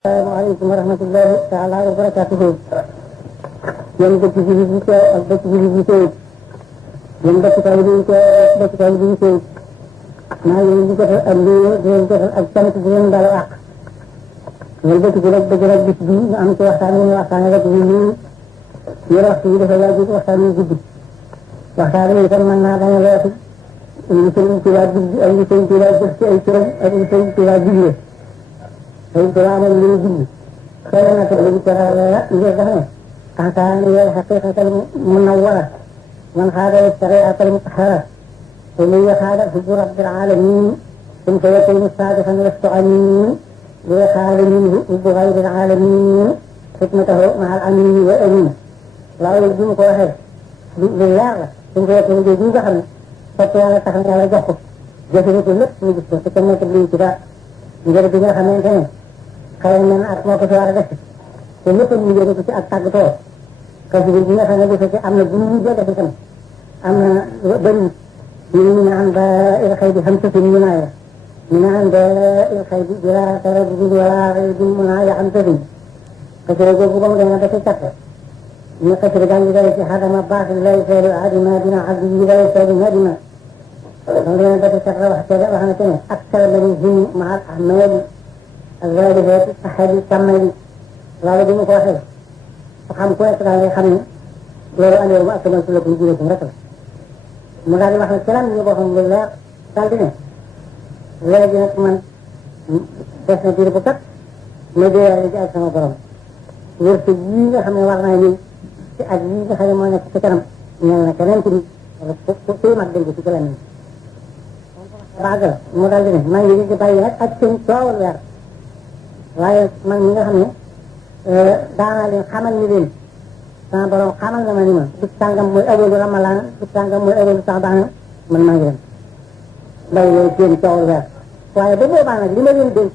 Assalamualaikum warahmatullahi taala wabarakatuh. Yang kecil kita, ada kecil kita. Yang kecil kita, ada kecil kita. Nah, yang kita ambil, yang kita akan tujuan balak. Yang kita bergerak di sini, angkat wasan ada begini. Ya, sudah saya juga wasan gitu. Wasan ini kan mana ada yang lagi. Ini tidak jadi. Saya telah menjadi saya nak berbicara ia dah kata ia hakikat menawar man hada syariat al-mutahharah ini hada hubur rabbil alamin ثم سيكون صادقا يستعين لخالمين بغير العالمين حكمته مع الامين والامين لا يلزم واحد بالله ثم سيكون juga setiap tahan ala jatuh jadi itu begitu sebenarnya terlebih tidak menjadi tiga kami kan kalau memang aku mau kesuara deh ini pun menjadi kucing akta gitu kemudian hanya bisa amna bunyi dia dah kan amna beri ini anda ilkhair hamsah ini ya ini anda ilkhair bila terjadi dua ribu menaya hamsah kecuali gua dengan ada cecak ya ini kecuali juga si hada mabah ilai selu adina bina adi ilai selu adina kemudian ada cecak rawah cecak wahana ini aksar menihim ma'al ahmad الغالبات أحد كمل lalu di muka akhir paham kuat sekali kami lalu anda rumah teman sudah kunjungi mereka mulai waktu jalan ini alhamdulillah kali ini lagi teman desnya diri pukat media aja sama orang bersegi kami warna ini si aji kami mau nak sekarang yang kalian pun putih magdal gitu kalian bagal mulai ini main ini bayar acung soal ya waaye man mi nga xam ne daanaa leen xamal ni leen sama borom xamal na ma ni ma bis sàngam mooy awalu ramalaan bis sàngam mooy awalu saxbaana man maa ngi dem bàyyi leen seen coow weer waaye ba boobaa nag li ma leen dénk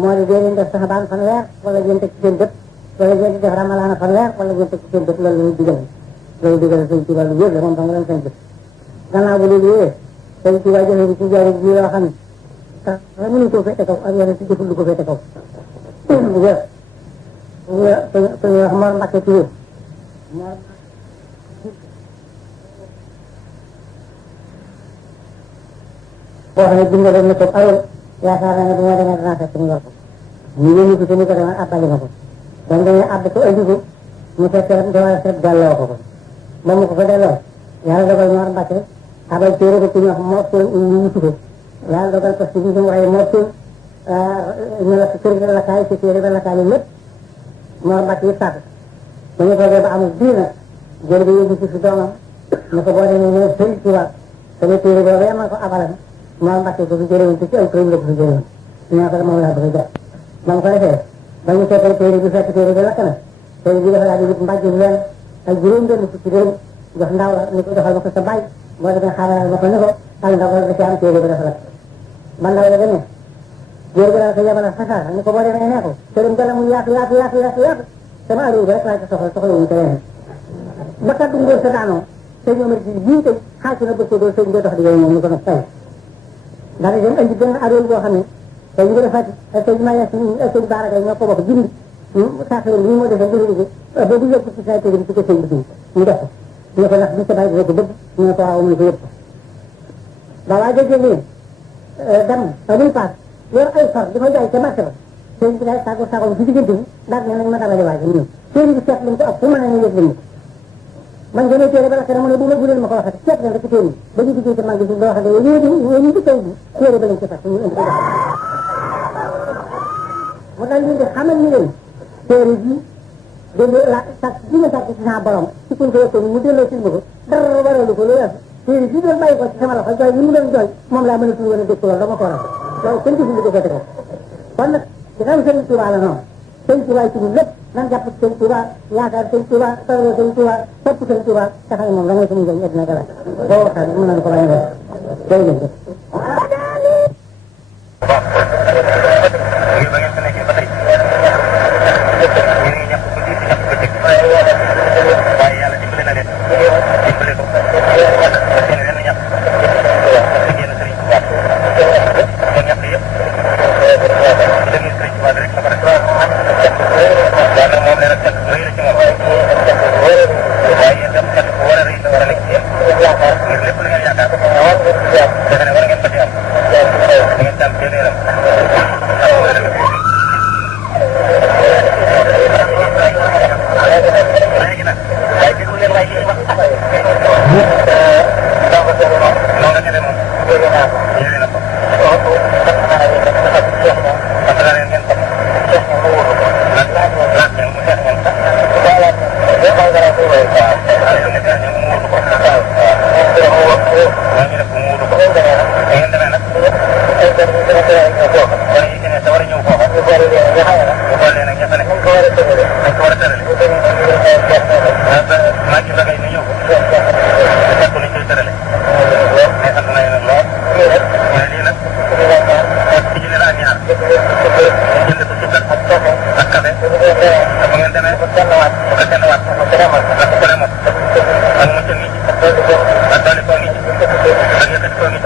moo di dee leen def saxbaan fan weer wala ngeen teg ci seen bët wala ngeen di def ramalaana fan weer wala ngeen teg ci seen bët loolu lañu digal loolu digal sëñ Tuuba lu wér la moom xam nga leen sëñ bët gannaaw bu loolu yee sëñ Tuuba joxe ci jaari ji yoo xam ne sax mënu ko fete kaw ak yeneen si jëful lu ko fete kaw wax Mor Mbacke Touré boo xam ne bindaloon na ko awal yaakaar naa ne bu ma demee dinaa fekk ñu yor ko ñu yónni ko te ni ko demal abbali ma ko donc dañuy abb ko indi ko mu fekk dama fekk delloo ko ko ba mu ko fa delloo yàlla dogal Mor Mbacke abal téere ko ku ñu wax moo ko ñu wutu ko yàlla dogal parce que ñu waxee moo ko ñu la kër ga la kaay ci téere ba la kaay lépp Mor Mbacke yëpp saako ba ñu toogee ba amul biir nag jël bi yóbbu ci si doomam ne ko boo demee ne sëñ Tuuba sama téere boobee ma ko abalan Mor Mbacke ko fi jëlewoon te ci aw këram la ko fi jëlewoon ñoo ko moom laa bëgg a jot ba mu ko defee ba ñu seetee téere bi fekk téere bi lakk na téere bi dafa daal di wut mbàjj leen ak juróom benn fukki réew jox ndaw la ni ko doxal ma ko sa bàyyi boo demee xaaral ma ko ne ko al ndaw la da ci am téere bi dafa lakk ba ndaw la demee góor gi daal ko yebal fasaar ni ko boo demee nee ko këram gala mu yaatu sama aru rek laa ci soxla wuñu ko yeneen ba kaddu ngóor sa daanoo sëñ Omar ji bii tey xaaju na bëgg ko doon sëñ bi dox di yow moom ni ko nag tay daal di dem indi benn arool boo xam ne tey ñu ko defati sëñ Mayas sëñ Baraka ñoo ko bokk jindi saafara bi moo defee jindi bi ba du yóbbu ci saa téere bi ci ko sëñ bi ñu def ko ñu ko ndax bi sa bàyyi dina ko bëgg ñu ne ko waaw mu ne ko yëpp ba waa jëjee lii dem amuy paas yor ay sor di ko jaay ca marché ba sëñ bi daal sago ci diggante bi daal ne nañ ma dara waaj ñëw téere bi seet lañ ko ak fu mën nañu yëg lañ man gënee téere ba la kene mu ne bu leen ma ko waxati seet leen rek ci téere ba ñu diggee ci mag bi boo xam ne yéen ci kaw bi téere ba lañ ci fas ñu indi ko mu daal ñu di xamal ni leen téere bi déllu la sax bi nga sax ci sa borom ci kuñ ko yëkkoon mu delloo ci ko dara waralu ko lu wees téere bi doon bàyyi ko ci sama loxo jooy yi mu doon jooy moom laa mën a tuur woon a dëkk loolu dama ko waral loolu kenn gisul li ko fete ko kon nag dinaa sëñ Tuuba la noonu sëñ Tuuba ci ñun lépp nan jàpp sëñ Tuuba yaakaar sëñ Tuuba tawloo sëñ Tuuba topp sëñ Tuuba te xam ne moom da ngay suñu njëriñ addina dara boo waxtaan mën nañu ko bañ a def jërëjëf Terima kasih. yàlla moom nee na kat rëy la ci moom waaye yéen tam kat war a rëy la war a nekk ci yéen ngir lépp lu ngeen yaakaar defe ne war ngeen ko ci am da ngeen tam téeméeram léegi nag waaye déglu leen waaye yéen wax noonu nga kese moom yéene na ko parce que ngeen xam laaj ngeen mu seet ngeen waaw ñu def ko mu wutu ko ngeen demee nag wala yi ci ne sa war a ñëw foofa bu xoolee nag ña fa ne dañ ko war a tërale maa ngi bëgg ñu ñëw fekk ko ni koy tërale mais sant nañu nag lool ñu ne lii nag ci jëlee la ak ñaar jënd ko sukkar ak café te bu ngeen demee bu ko kenn waat ak ko ne mot ak mucc ngi ci ak dolli koo ngi ci ak yëkkati koo ngi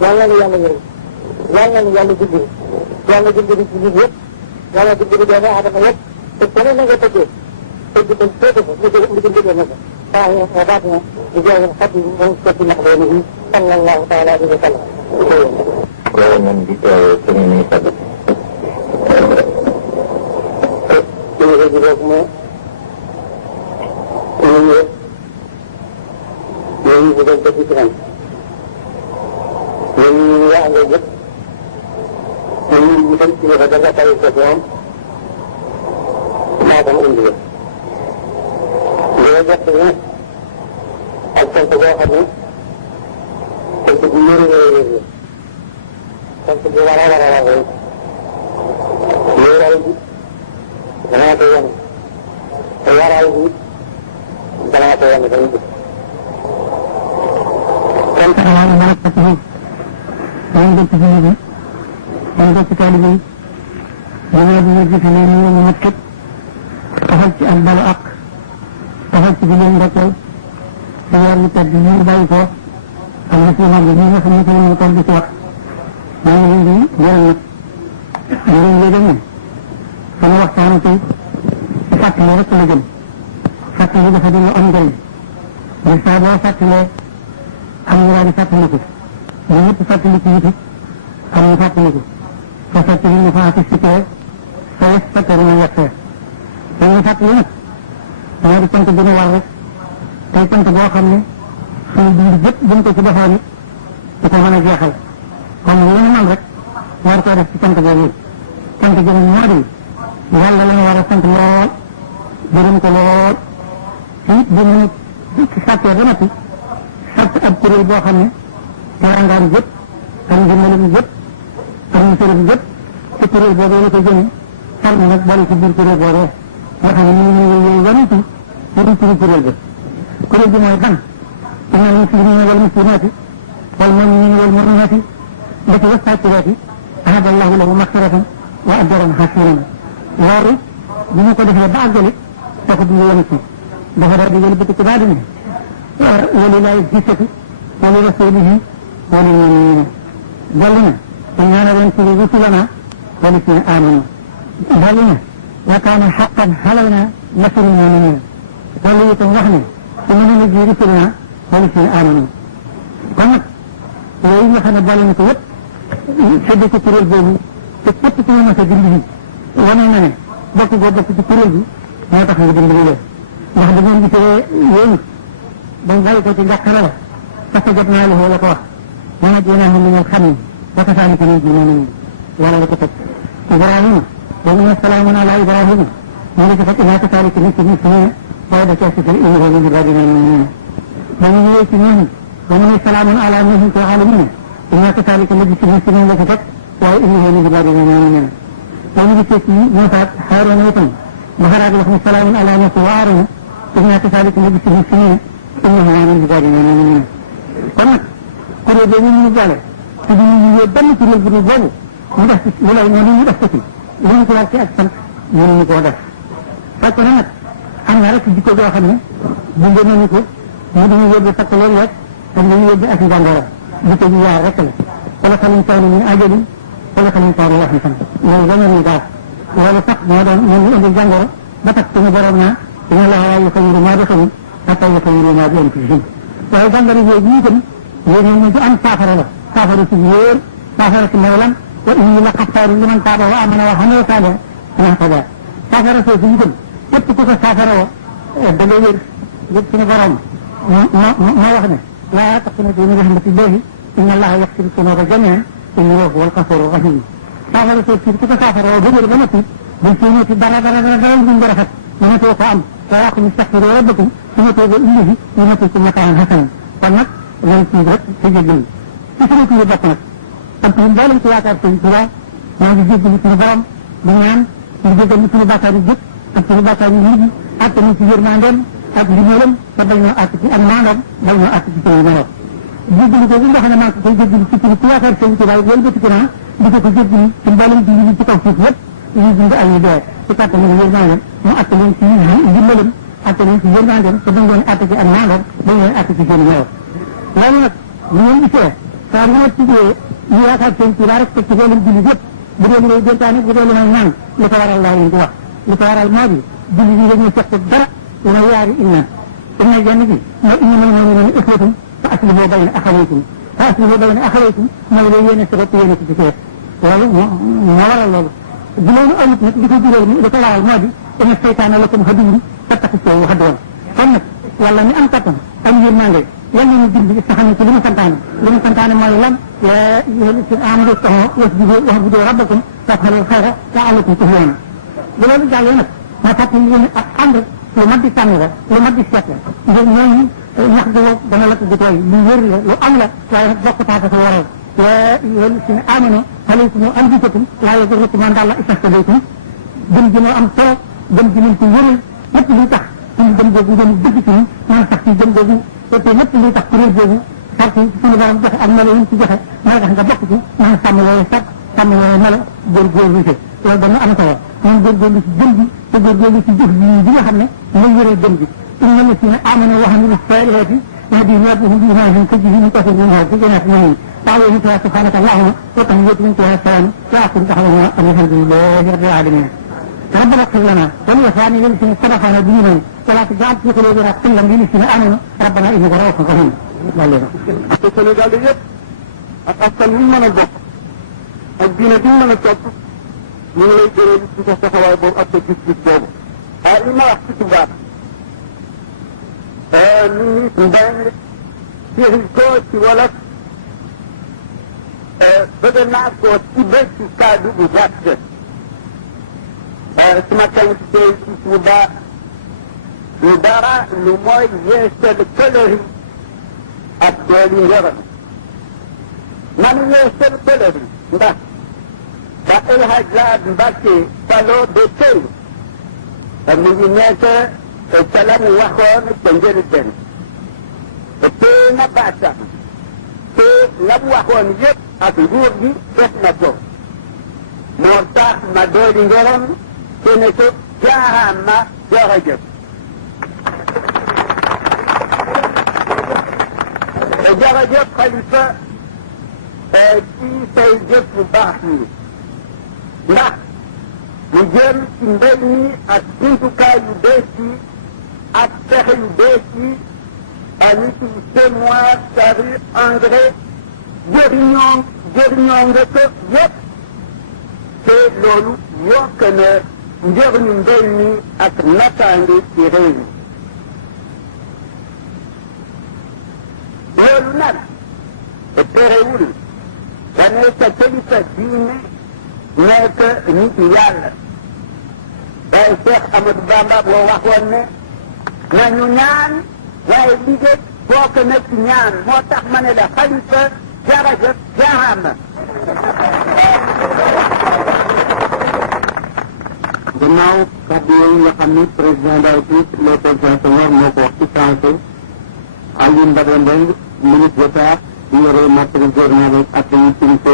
yàlla dimbali yàlla dimbali ci nit yëpp yàlla dimbali doomu aadama yëpp te kenn na nga tëggee tëgg ba féete ko mu dimbali na ko waaw yow baat na di joxe xat yi moom sotti na ko ni sallallahu taala alayhi wa sallam ko man di sëñ ni sabbi ñu di rek mo ñu bu def ci tan ñu ya nga yëpp ñu dem ci la daga tay ko ñoom ma ko indi ñu def ni ak sant boo xam ne sant bu yëre sant bu war a ñu ray bi danaa ko wane te waral bi danaa ko wane day bi sant naa la ma ko ci dañ def ci ñu dañ def ci taali bi dañu ñu ci ñu ñu mat kat taxal ci ak balu ak taxal ci ñu ndokkal da war ñu tedd ñu bàyyi ko am na ci mag ñi nga xam ne ko ñu ko di ci wax ñu ngi ñu dem sama waxtaan ci fàttali rek la jëm fàttali dafa doon am njëriñ mais saa boo fàttalee am ñu daal di fàttaliku ñu ñëpp fàttaliku ñu am ñu fàttaliku te fàttali ñu fa participé te fàttali ñu yettee dañuy fàttali nag moo di sant gën a war rek tey sant boo xam ne suñu dund yëpp buñ ko ci defoon it di ko mën a jeexal kon lu ñu mën rek war koo def ci sant boobu sant gën moo di yàlla lañu war a sant lool gërëm ko lool it bu ñu sàkkee ba noppi sàkk ab kuréel boo xam ne terangaan yëpp am dimbalam yëpp am sërëm yëpp ci kuréel boobee la ko jëme sant nag bari ci biir kuréel boobee nga xam ne ñu ngi yanu ci kuréel bi kuréel bi mooy ban inna al-muslimina wal muslimati wal mu'minina wal mu'minati da ci wasaakilaati ahada allahu lahu maghfiratan wa ajran hasinan loolu bu ñu ko defee ba àggale kooku du ñu yem ci dafa daal di yële bëgg ci baa dina walillahi l-izzatu wa li rasulihi wa lil mu'minina dolli na te ñaanaloon ci rusulana wa lisina amanu dolli na wa kaana haqqan alayna nasrul mu'minin dolli itam wax ne te mën na ji rusulana wa lisina amanu kon nag yooyu nga xam ne boole na ko yëpp sédd ci kuréel boobu te képp ku mën a sa dimbali wane na ne bokk boo bokk ci kuréel bi moo tax nga dimbali leen ndax da ngeen gisee yéen dañ bàyyi ko ci njàqare la parce que jot naa la ko wax ma ne jéem a xam ne ñoo xam ne bokk saa ni ko nit ñi noonu yàlla la ko teg Ibrahima boobu ne salaamun ala Ibrahima ñu ne ko fekk naa ko saali ko nit ñi su ne waaye da cee si kër indi ko ñu ba dina ñu ba ñu ñëwee ci ñoom ba mu ne salaamun ala nuhin ko alamin إنا كذلك نجزي المسلمين لك وإنه من عبادنا المؤمنين ونجزي موسى هارون وطن وهرب لهم السلام على موسى وهارون إنا كذلك نجزي المسلمين إنه من عبادنا المؤمنين kon nag kuréel boobu ñu jàlle te du ñu benn ci réew bu dul boobu mu def ci wala ñu def ko ci ñu ko war ci ak sant ñu koo def fekk na nag am na rek jikko joo xam ne bindee nañu ko mu dañu yóbbu fekk loolu rek comme dañu yóbbu ak jàngoro jikko ji yaar rek la wala xam nañ ñu ajali wala xam nañ wax ni tam loolu dana ñu daal loolu sax moo doon ñu indi jàngoro ba tax suñu borom naa dina la waaye ko ñu maa defalu hatta ko ñu maa doon ci jëm waaye jàngoro yooyu ñu tam yéen ñu ci am saafara la saafara ci wóor saafara ci mawlan wa inni la xattaaru liman taaba wa amana wa xamala saale naa ko daal saafara soosu ñu tam képp ku ko saafara wa da ngay wér yëpp suñu borom moo wax ne laa taqnatu min rahmatillahi inna allaha yaxfiru sunuba jamian innahu huwal ghafuru rahim saafara soosu ku ko saafara wa ba wér ba noppi buñ ci ñëw ci dara buñ ko rafet mënatoo ko am wa yaqul istaghfiru rabbakum summa tuubu ilayhi yumatiikum mataa'an hasanan kon nag loolu ci rek ci jéggal ci suñu tuuti bopp nag sant ñun boo leen ci yaakaar sëñ Tuubaa maa ngi jéggal suñu borom di ñaan ñu jéggal suñu bàkkaar yi jëpp ak suñu bàkkaar yi mujj ak tamit ci yërmandeem ak ndimbalam te bañ ñoo àtt ci ak maandam bañ ñoo àtt ci suñu melo jéggal ko bi nga xam ne maa ngi koy jéggal ci suñu ci yaakaar sëñ Tuubaa loolu ba ci ginnaaw di ko jéggal ci mboolem di ñu ci kaw suuf yëpp ñu dund ay ñu dee ci kàttan ñu yërmandeem mu àtt leen ci ndimbalam àtt leen ci yërmandeem te bañ leen àtt ci ak maandam bañ leen àtt ci seen melo loolu nag ñu leen gisee saa ñu tuddee ñu yaakaar sëñ Tuubaa rek ci mboolem julli yëpp bu dee lay dénkaane bu dee lu may ñaan li ko waral laa leen di wax li ko waral moo di julli yi dañuy fekk dara wala yaari inna jenn gi mooy inna may noonu leen ëflatum fa aslihu bayna axawaykum fa aslihu bayna axawaykum mooy lay yéene sa bopp yéene ko ci seet loolu moo waral loolu bu loolu amut nag li ko jural li ko waral moo di inna seytaana lakum aduwwun fattaxisuuhu aduwwan kon nag wala mi am kattan am yërmande yan la ñu bind saxal ci li mu santaane mooy lan yaa aamanu wasjudu rabbakum waf'alul xayra la'allakum tuflihun bu loolu jàllee nag ma fàttali ñu ne ak ànd lu mat di sànni la lu mat di seet la ngir ñooñu ñax gu wow dana lakk gu tooy lu wér la lu am la waaye nag bokk taata ko waral yaa ayyuhallazina aamanu alaykum anfusakum laa yadurrukum man dalla idhaa ihtadaytum gën gi moo am solo gën gi nañ ko wéral lépp luy tax suñu gëm googu ngeen dëgg ci ñu man sax ci gëm googu te lépp luy tax kuréel googu sax ci suñu borom joxe ak melo yi ci joxe mooy tax nga bokk ci man sàmm yooyu sax sàmm yooyu melo góorgóorlu ci loolu dana am solo ñun góorgóorlu ci jëm bi te góorgóorlu ci jëf bi nga xam ne mooy yëree jëm bi inna llazina aamanu wa amilu saalihaati yahdihim biimaanihim tajrii min tahtiha al-anhaaru fi jannaati n-na'iim da'waahum fiihaa subhaanaka allaahumma wa tahiyyatuhum fiihaa salaam wa aaxiru da'waahum alhamdulillaahi rabbil aalamiin ربنا اغفر لنا ولإخواننا الذين سبقونا بالإيمان ولا تجعل في قلوبنا غلا للذين آمنوا ربنا إنك رؤوف رحيم. te Sénégal yëpp ak askan wi mën a bokk ak diine bi mën a topp ñu ngi lay gërëm ci sa taxawaay boobu ak sa gis-gis boobu. li ma wax ci tubaab ni mbéy firi ko ci wolof bëgg naa ko ci bés ci kaddu bu gàtt. su ma qualifié ci suba lu dara lu mooy yeesal pëlëri ak dooli ngërëm man yeesal pëlëri ndax ba El Hadj Laat Mbacke faloo de tey mu ngi nekk ca la mu waxoon ca njëlbéen te na baatam te la mu waxoon yëpp ak nguur gi def na ko moo tax ma dooli ngërëm te ne ko jaaraama jërëjëf. jërëjëf Xalifa ci say jëf bu baax yi ndax mu jëm ci mbéy mi ak jumtukaay yu bees yi ak pexe yu bees yi ani ci semoir sari engrais jëriñoo nga ko yëpp te loolu yokk na njëriñu mbéy mi ak nattaange ci réew mi loolu nag terewul da nekk kilifa diine nekk nit yàlla Cheikh Amadou Bamba boo waxoon ne nañu ñaan waaye liggéey bokk na ci ñaan moo tax ma ne la Xalifa jërëjëf jaaraama. gannaaw kàddu yooyu nga xam ni président de la République Léopold Sédar Senghor moo ko wax ci français Alioune Badara Mbengue ministre d'État ñu yore marché journal ak ñu kilifa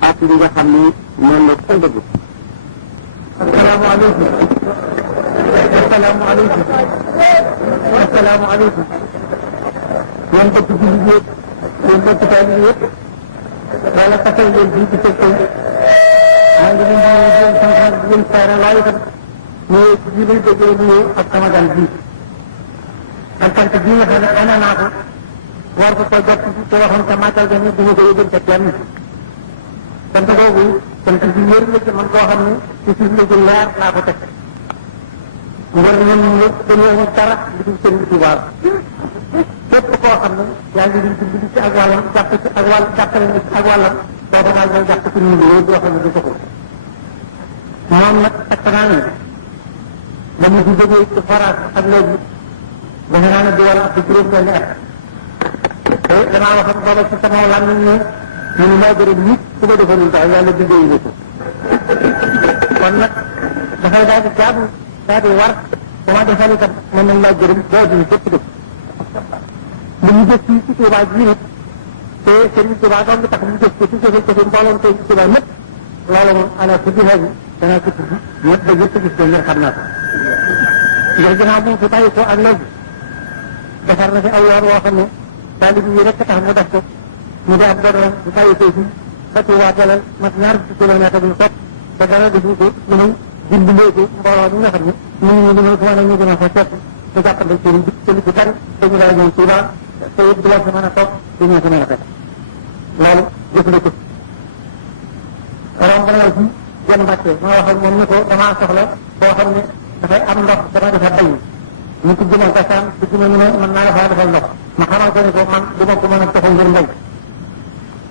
ak li nga xam ni noonu la ko bëgg. asalaamaaleykum. asalaamaaleykum. asalaamaaleykum. ñoom dëkk bi ñu yëpp ñoom dëkk taal yi yëpp wala fasal leen bii ci seen kaw maa ngi leen di leen sant di leen saara laa itam ñëw ji lay déggee ñëw ak sama gan bii ak sant bii nga xam ne ana naa ko war ko ko jot te waxoon sa màggal ga ni dina ko yëgal ca kenn sant boobu sant bi wér la ci man koo xam ne ci suuf la jël leer laa ko teg ngor ñun ñëpp dañoo dara li dul seen tubaab képp koo xam ne yaa ngi leen dimbali ci ak wàllam jàpp ci ak wàll jàppale na ci ak wàllam kooku daal mooy jàpp ci ñun yooyu boo xam ne du soxla moom nag ak naa ne ba mu fi jógee ci forage ak léegi dafa naa ne di wàll ak juróom-benni at te damaa waxoon booba ci sama lan ne ñu ne maa gërëm nit su ko defalul daal yàlla liggéeyu na ko kon nag dafay daal di jaabu daal di war bu ma defal itam mën nañ laa gërëm boo duñu képp def bu ñu jëf ci Touba ji it te Serigne Touba doon nga tax ñu jëf ko ci jëfal ko ci mbooloom tey Touba ñëpp loolu moom ana ci jëfal bi danaa ko tudd ñëpp ba ñëpp gis ko ngeen xam naa ko ndax ginnaaw bu fi bàyyi ko ak léegi defar na fi aw yoon woo xam ne taalib yi rek tax mu def ko ñu di am doon bu bàyyi ko fii ba Touba Jalal mat ñaar fukki kilomètre ñu topp te dara defu ko lu muy dimbalee ko mbooloo mi nga xam ne ñu dina ko ñu dina fa seet te jàppale ci li ci bari te ñu lay ñëw Touba te it du la fi mën a toog du ñu fi mën a fekk loolu jëf na ko romb na ci genn mbàcce ma waxal moom ni ko damaa soxla boo xam ne dafay am ndox dama defa bay ñu ko gënal gasaan di gën a ñu ne mën naa la faa defal ndox ma xamal ko ni ko man du ma ko mën a toxal ngir mbay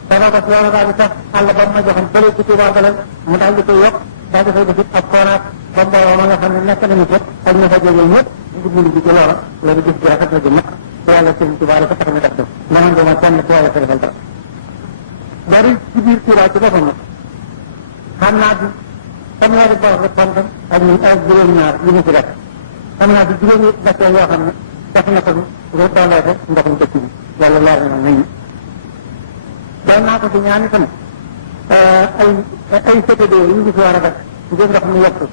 dana ko loolu daal di tax àll ba ma joxoon bële ci Touba Galal mu daal di koy yokk daal di fay def ak kooraat ba mbooloo ma nga xam ne nekk nañu ko ak ñu fa jógee ñëpp ñu ngi ci loola loolu gis bi rafet na ji mat te yàlla sëñ Touba la ko tax ñu def ko dama dama kenn ci yàlla defal dara bari ci biir Touba ci boppam nag xam naa fi fanweeri borom rek kontam ak ñu ak juróom-ñaar li ñu ci def xam naa fi juróomi bakkee yoo xam ne def na ko lu doolee ko ndoxum dëkk bi yàlla leer na nañu doon naa ko ci ñaan itam ay CTD yu ñu fi war a def ngir ndox mi yokku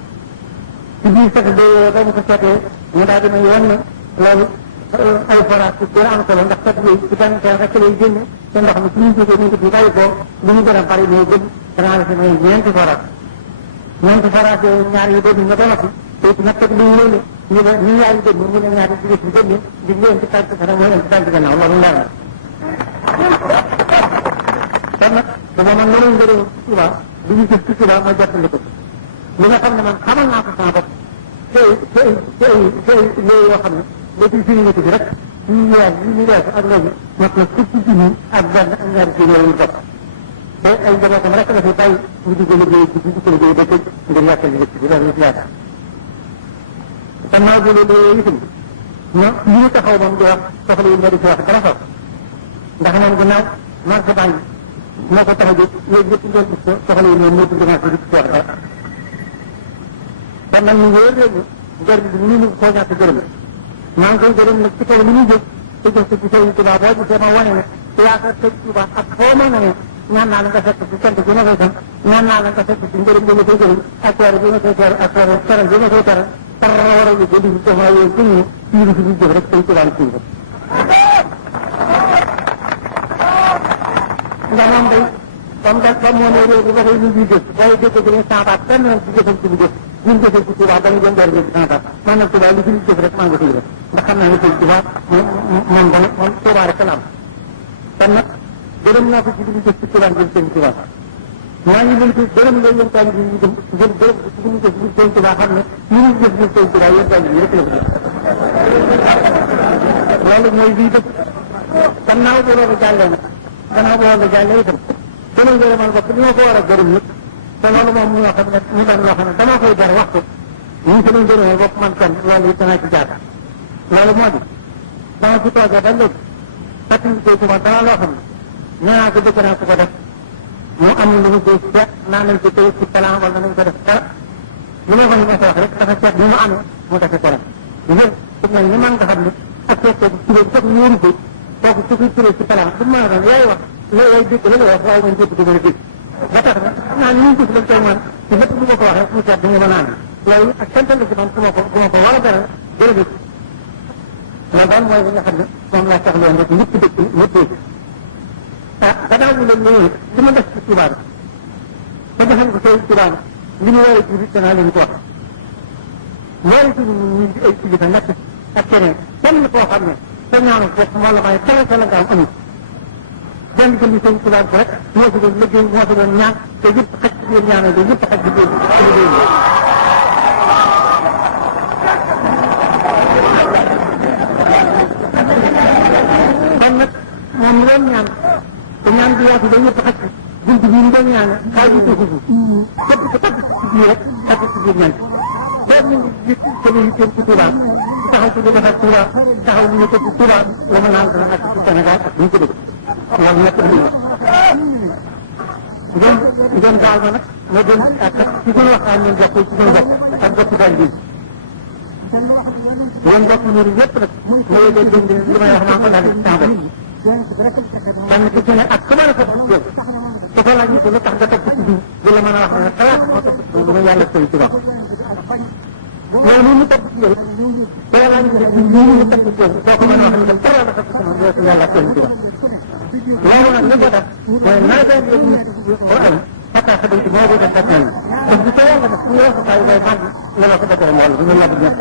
ci biir CTD yooyu ba mu ko seetee ñu daal di may wan ne loolu ay forage ci gën a am solo ndax kat yooyu ci benn teen rek lay génne te ndox mi ci ñu jógee ñu ngi fi bàyyi ko lu ñu gën a bari mais gën danaa la fi may ñeenti forage yooyu ñaar yi dégg nga ba noppi te it nag kat lu ñu leen ñu ne ñu ñaari dégg ñu ne ñaari ci gis bi génne di leen ci tànk kanam mooy leen ci tànk gannaaw loolu leer na kon nag dama man mënoon ngërëm ci Touba du ñu gis ci Touba ma jottali ko li nga xam ne man xamal naa ko sama bopp tey yoo xam ne léegi fii ñu rek ñu ñëwaat ñu weesu ak léegi mat na fukki junni ak benn ak ñaari téeméer yu bopp te ay njabootam rek la fi bàyyi ñu di ko liggéey ci di ko liggéey ba tëj ngir yàqal liggéey bi loolu ci yaakaar te maa ngi leen itam ñoo ñu taxaw moom di wax soxla yi nga di ci wax dara sax ndax moom gannaaw marché baa ngi moo ko tax a jóg yooyu yëpp ngeen gis ko soxla yi moom ñëpp dimanche bi di ci wax dara kon nag ñu wóor leen ngër bi ñu koo ñàkk gërëm maa ngi koy gërëm nag ci kaw li muy jóg te jëf ko ci Sëriñ Tuubaa boo gisee ma wane ne ci yaakaar Sëriñ Tuubaa ak foo mën a ne ñaan naa la nga fekk ci sant bi ma koy sant ñaan naa la nga fekk ci ngërëm bi ma koy gërëm ak teer bi ma koy teer ak teral bi ma koy teral dara war a yëg di ci waa yooyu bu ñu fii di fi di jëf rek Sëriñ Tuubaa la fii nga moom day ba moo ne réew bi ba koy ñu di jëf booy dégg dañuy saabaat kenn ci jëfal ci bu jëf ñun jëfal ci Tuubaa dañu doon door ci saabaat man nag Tuubaa li fi jëf rek maa ngi koy def ndax xam naa ne tey Tuubaa moom Tuubaa rek la am kon nag gërëm naa ko ci li ñu jëf ci Tuubaa ngir seen Tuubaa maa ngi leen di gërëm nga yéen taali bi ñu dem ngeen gërëm ci li ñu jëf ngir seen Tuubaa xam ne ñu ngi jëf ngir seen Tuubaa yéen taali bi rek la ko loolu mooy lii dëkk gannaaw bu loolu jàllee nag gannaaw bu loolu jàllee itam gënal gërëmal bopp li ma ko war a gërëm ñëpp te loolu moom ñoo xam ne ñu doon loo xam ne dama koy jar waxtu ñu ngi gënal gërëmal bopp man kenn loolu it danaa ci jaar loolu moo di dama ci toogee ba léegi activité ci moom dara loo xam ne nee naa ko dëkk naa ko def mu am lu ñu koy seet naa nañ ko tey ci plan wala nañ ko def dara li ma ko ñu wax rek dafa seet ni mu amee mu defe ko rek ngir ku mel ni man nga xam ne ak fekkee ci loolu sax ñëru ko kooku su koy turee ci plan du mën a doon yooyu ko gën a dégg ba tax na xam naa ni ñu gis lañ koy mën te lépp bu ma ko waxee mu seet dañu mën a ànd loolu ak sant la ci man ku ma ko war a beral jërëjëf loolu daal mooy li nga xam ne moom laa soxla woon rek ñëpp dëkk ñëpp dégg gannaaw bu leen ñëwee li ma def ci Touba ba defal ko tey Touba li mu war a jiitu danaa leen ko wax loolu ci ñu ay kilifa nekk ak keneen kenn koo xam ne sa ñaanu bopp moo la may tala nga am amul benn jëndi sëñ Touba ko rek moo si doon liggéey moo si doon ñaan te yëpp xaj ci biir ñaanal bi yëpp xaj ci biir liggéey kon nag moom loolu ñaan te ñaan bi yaatu ba ñëpp xaj buntu bi ñu doon ñaan xaaj yi ko képp ko tagg ci biir rek tagg ci biir ñaan boobu ñu ngi gis sama yitteel ci Touba taxaw ci li defar Touba taxaw ñu ko ci Touba la ma naan dana ak ci Sénégal ak ñu ko dëgg loolu ñett indi ngeen baal ma nag ma doon ak ci gën a waxtaan ngeen jokk ci suñu bopp ak bokk daal bi yéen bokk ñu ñëpp nag mooy leen dégg li may wax naa ko daal ci temps kenn ku ci ne ak ku mën a topp ci yow su ko laaj ko lu tax nga topp ci biir di la mën a wax ne xalaat moo topp ci lu ma yàlla sëy ci wax loolu ni mu topp ci yow doo laaj ko ci ñu mu topp ci yow doo ko mën a wax ne dem dara la topp ci moom yow yàlla sëy ci wax loolu nag li ko def mooy naa leen yëg Quran xataa sa bayti moo ko def def nañ te bu ko yàlla def su yow sa taay bay màgg la la ko defee mool bu ñu la ñett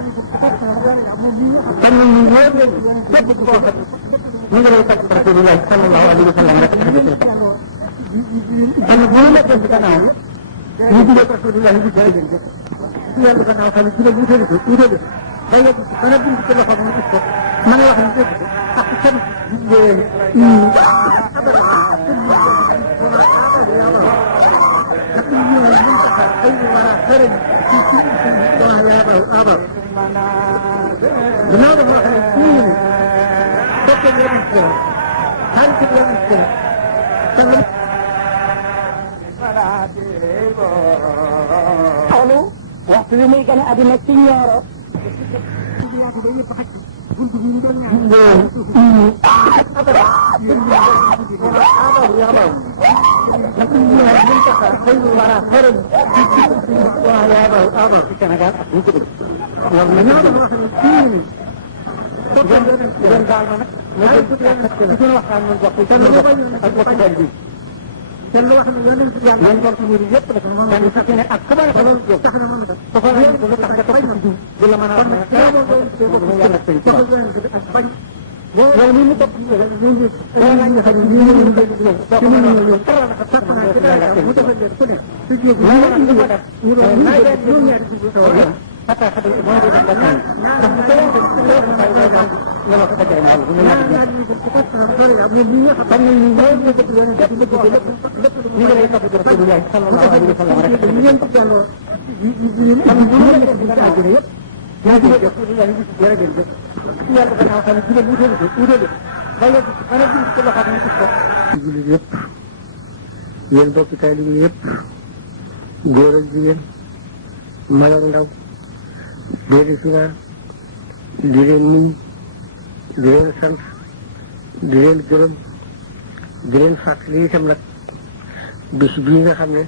kon ñu ñëw leen képp ku ko xam ñu ngi lay topp Rasulullah sallallahu alayhi wa sallam rek kon bu ñu nekkee ci gannaaw ñu digal Rasulullah ñu digal ci yàlla gannaaw xam ne ci la bu tëri ko utali ba yegg ci mën a bind ci loxo mu gis ko mën a wax ñu dégg ko ak kenn waxtu bi muy gën a àddina ci ñooro kenn loo xam ne yonent bi yàlla yéen bokk ñuri yëpp rek kenn sax ne ak ku mën a ko tax na mën a ko ko yéen ko tax nga topp ci du la mën a wax ne yàlla sëy ko yonent bi ak bañ yow ni mu topp ci yow ñu ngi la ñu xam ni ñu ngi dégg yow ko mën a yow tara na sax na ci dara mu defal leen ku ne ci jéeg ñu indi ko def ñu do ñu ñu ñaari ci ko yow xata xata mo do def tan ndax ko yow ko tay day man ñoo ko dajale mo bu ñu la ñu ko ko tan sori am ñu ñu xam ni ñu ñu ko yoon def bëgg lépp ñu ngi lay topp ci Rasulullah sallallahu alayhi wa sallam rek ñu ñen ci delloo ñu am ñu ñu ci àddina yëpp yaa ngi def Rasulullah ñu ci yara del yàlla gannaaw xam ci la bu tëri ko utali ba yegg ci mën a bind ci loxo mu gis ko jullit yëpp yéen bokki taalibe yëpp góor ak jigéen mag ak ndaw déedéet si naa di leen nuyu di leen sant di leen gërëm di leen fàttali itam nag bis bii nga xam ne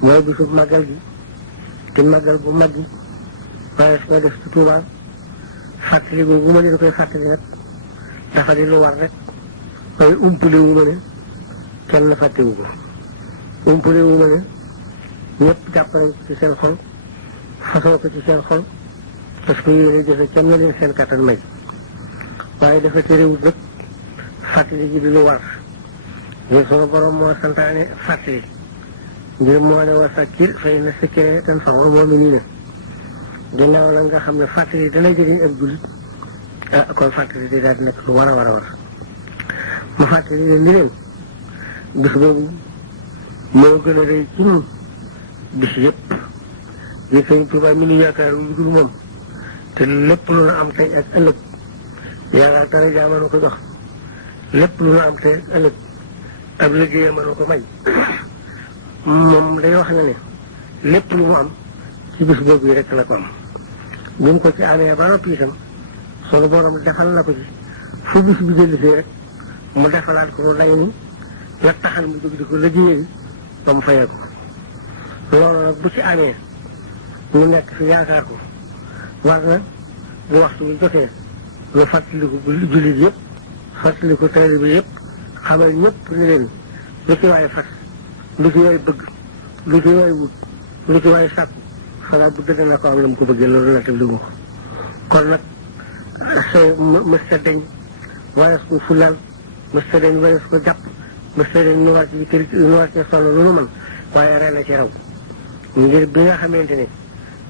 mooy bisu màggal gi te màggal bu mag gi waaye su ma def ci Tuubaa fàttali boobu ma leen koy fàttali nag dafa di lu war rek waaye umpale wu ma ne kenn fàttewu ko umpale wu ma ne ñëpp jàpp nañ ko ci seen xol fasoo ko ci seen xol parce que yéene jëfe kenn na leen seen kattan may waaye dafa terewut rek fàttali ji di lu war ngir sunu borom moo santaane fàttali ngir moo ne wa sakkir fa inna zikraa tanfa'ul mu'miniina ginnaaw la nga xam ne fàttali dana jëriñ ab jullit kon fàttali di daal di nekk lu war a war a war ma fàttali leen li leen bis boobu moo gën a rëy ci ñun bis yëpp li Sëñ Tuubaa mi nu yaakaar lu dul moom te lépp lu nu am tey ak ëllëg yàlla dara jaamanu ko jox lépp lu nu am tey ak ëllëg ab liggéeyam mënu ko may moom day wax na ne lépp lu mu am ci bis boobu rek la ko am bi mu ko ci amee ba noppi itam sunu borom defal na ko ci fu bis bi dellusee rek mu defalaat ko lu day ni la taxan mu jóg di ko liggéeyal ba mu fayee ko loolu nag bu ci amee ñu nekk fi yaakaar ko war na bu waxtu bi jotee ñu fàttaliku bu jullit yëpp fàttaliku taalibe yëpp xamal ñëpp ni leen lu ci waay fas lu ci waay bëgg lu ci waay wut lu ci waay sàkku xanaa bu dëgg na ko am la mu ko bëggee loolu la tam li mu ko kon nag mësta dañ warees ko fulal mësta dañ warees ko jàpp mësta dañ nu war ci kër nu war ci sonn lu nu mën waaye ren a ci raw ngir bi nga xamante ne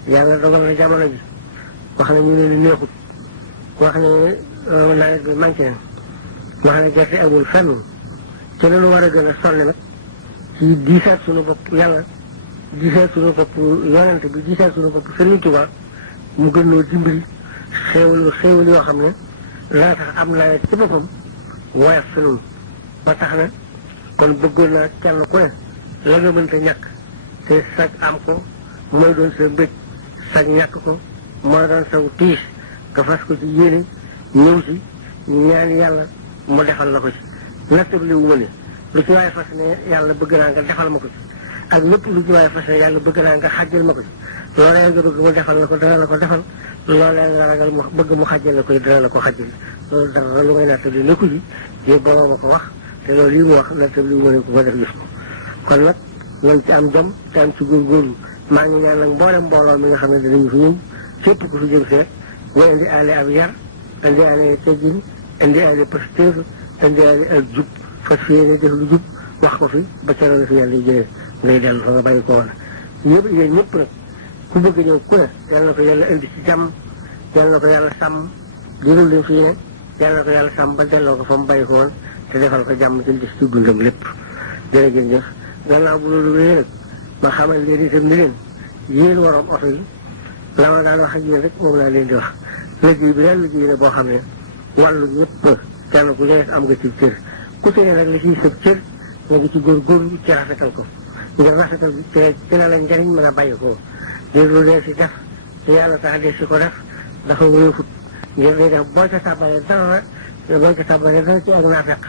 yàlla dogal na jamono ji wax na ñu ne ni neexut wax ne nawet bi manqué na wax ne gerte amul fenn ci la nu war a gën a sonn nag ci diisaat suñu bopp yàlla diisaat suñu bopp yonent bi diisaat suñu bopp Sëriñ Tuubaa mu gën loo dimbali xéewal yoo xam ne la tax am nawet ci boppam woyof fi noonu ba tax na kon bëggoon naa kenn ku ne la nga mënta ñàkk te sag am ko mooy doon sa mbëj sag ñàkk ko mooy doon saw tiis nga fas ko ci yéene ñëw ci ñaan yàlla mu defal la ko ci nattab li wu ma ne lu ci waaye fas ne yàlla bëgg naa nga defal ma ko ci ak lépp lu ci waaye fas ne yàlla bëgg naa nga xàjjal ma ko ci loolee nga bëgg mu defal la ko dana la ko defal loolee nga ragal mu bëgg mu xàjjal la ko dana la ko xàjjal loolu dara lu may nattab li nekku ci yëpp borom a ko wax te loolu lii mu wax nattab li wu ma ne ku ko def gis ko kon nag nañ ci am jom te am ci góorgóorlu maa ngi ñaan nag mbooloo mi nga xam ne dinañu fi ñëw képp ku fi jëm see nga indi aale ab yar indi aale teggin indi aale positif indi aale ak jub fas fi yéene def lu jub wax ko fi ba ca la fi yàlla yi jëlee ngay dellu fa nga bàyyi ko woon ñëpp yéen ñëpp nag ku bëgg ñëw ku ne yal na ko yàlla indi ci jàmm yal na ko yàlla sàmm jërul leen fii ne yal na ko yàlla sàmm ba delloo ko fa mu bàyyi ko woon te defal ko jàmm ci des ci dundam lépp jërëjëf gannaaw bu loolu wéyee nag ma xamal leen itam ni leen yéen waroon oto yi la ma daan wax ak yéen rek moom laa leen di wax liggéey bi daal liggéey ne boo xam ne wàllu yëpp kenn ku nekk am nga ci cër ku ci ne nag li ciy sëb cër nga ngi ci góorgóorlu ci rafetal ko ngir rafetal bi te ci na la njëriñ mën a bàyyi ko ngir lu dee si def te yàlla tax de si ko def dafa wóyofut ngir day def boo ca tàbbalee dara ci ak naafeq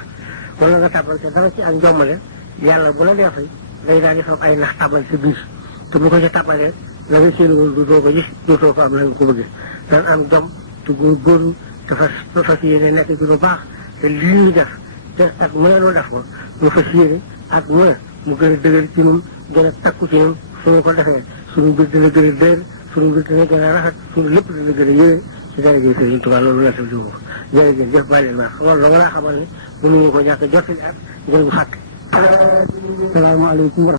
wala nga tàbbal te dara ci ak njommale yàlla bu la neexee day daal di xam ay nax tàbbal ci biir te bu ko ca tàbbalee la nga séenu woon dootoo ko gis dootoo ko am la nga ko bëggee dan am jom te góorgóorlu te fas yéene nekk ci lu baax te lii ñu def te ak mu ne loo def ko ñu fas yéene ak mu ne mu gën a dëgër ci ñun gën a takku ci ñun suñu ko defee suñu mbir dina gën a dëgër suñu mbir dina gën a rafet suñu lépp dina gën a yéwee ci dara jëy Sëriñ Tuubaa loolu la tam jiw jërëjëf jëf bàyyi leen wax loolu da nga laa xamal ne mënuñu ko ñàkk jottali ak ngeen bu fàtte. salaamaaleykum wa